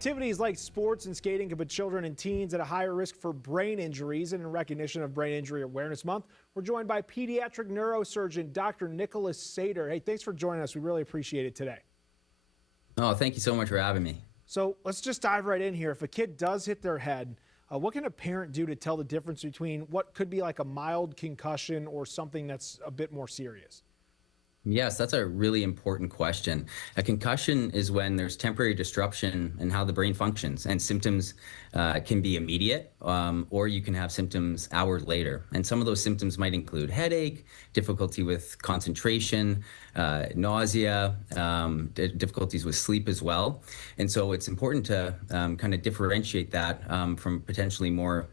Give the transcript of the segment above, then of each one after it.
Activities like sports and skating can put children and teens at a higher risk for brain injuries. And in recognition of Brain Injury Awareness Month, we're joined by pediatric neurosurgeon Dr. Nicholas Sater. Hey, thanks for joining us. We really appreciate it today. Oh, thank you so much for having me. So let's just dive right in here. If a kid does hit their head, what can a parent do to tell the difference between what could be like a mild concussion or something that's a bit more serious? Yes, that's a really important question. A concussion is when there's temporary disruption in how the brain functions, and symptoms can be immediate, or you can have symptoms hours later. And some of those symptoms might include headache, difficulty with concentration, nausea, difficulties with sleep as well. And so it's important to kind of differentiate that from potentially more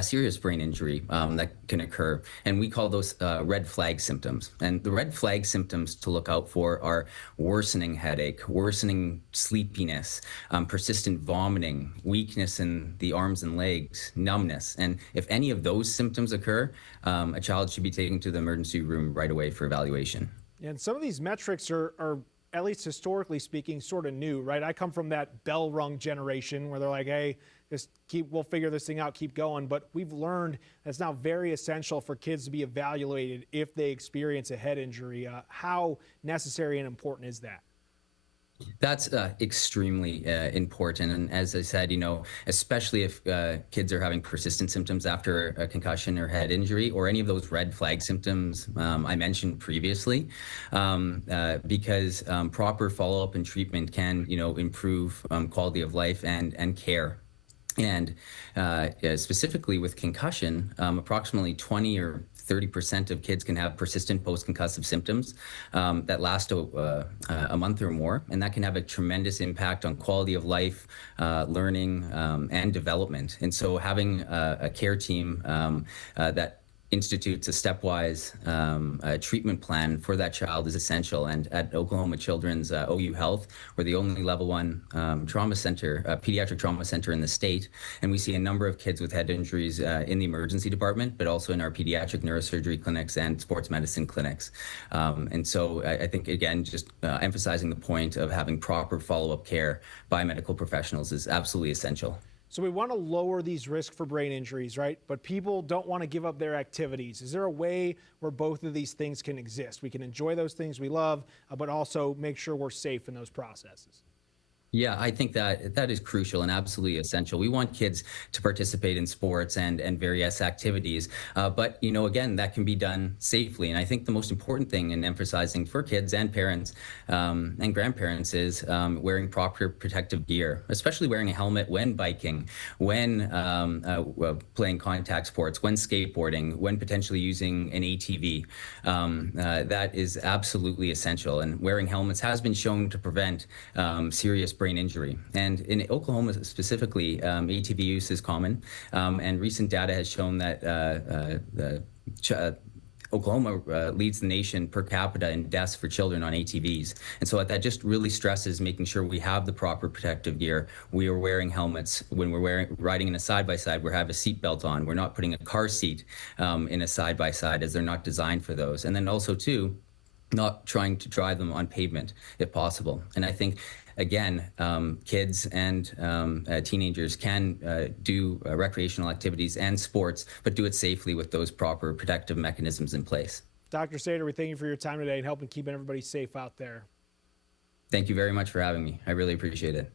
serious brain injury that can occur. And we call those red flag symptoms. And the red flag symptoms to look out for are worsening headache, worsening sleepiness, persistent vomiting, weakness in the arms and legs, numbness. And if any of those symptoms occur, a child should be taken to the emergency room right away for evaluation. And some of these metrics are at least historically speaking, sort of new, right? I come from that bell rung generation where they're like, hey, we'll figure this thing out, keep going. But we've learned that it's now very essential for kids to be evaluated if they experience a head injury. How necessary and important is that? That's extremely important. And as I said, especially if kids are having persistent symptoms after a concussion or head injury or any of those red flag symptoms I mentioned previously, because proper follow-up and treatment can, improve quality of life and care. And specifically with concussion, approximately 20 or 30% of kids can have persistent post-concussive symptoms that last a month or more, and that can have a tremendous impact on quality of life, learning, and development. And so having a care team that institutes a stepwise treatment plan for that child is essential. And at Oklahoma Children's OU Health, we're the only level 1 trauma center, pediatric trauma center in the state. And we see a number of kids with head injuries in the emergency department, but also in our pediatric neurosurgery clinics and sports medicine clinics. And so I think, again, just emphasizing the point of having proper follow-up care by medical professionals is absolutely essential. So we want to lower these risks for brain injuries, right? But people don't want to give up their activities. Is there a way where both of these things can exist? We can enjoy those things we love, but also make sure we're safe in those processes. Yeah, I think that is crucial and absolutely essential. We want kids to participate in sports and various activities, but again, that can be done safely. And I think the most important thing in emphasizing for kids and parents and grandparents is wearing proper protective gear, especially wearing a helmet when biking, when playing contact sports, when skateboarding, when potentially using an ATV. That is absolutely essential. And wearing helmets has been shown to prevent serious brain injury. And in Oklahoma specifically, ATV use is common, and recent data has shown that Oklahoma leads the nation per capita in deaths for children on ATVs. And so that just really stresses making sure we have the proper protective gear. We are wearing helmets. When we're riding in a side-by-side, we have a seatbelt on. We're not putting a car seat in a side-by-side, as they're not designed for those. And then also, too, not trying to drive them on pavement if possible. And I think, again, kids and teenagers can do recreational activities and sports, but do it safely with those proper protective mechanisms in place. Dr. Sater, we thank you for your time today and helping keeping everybody safe out there. Thank you very much for having me. I really appreciate it.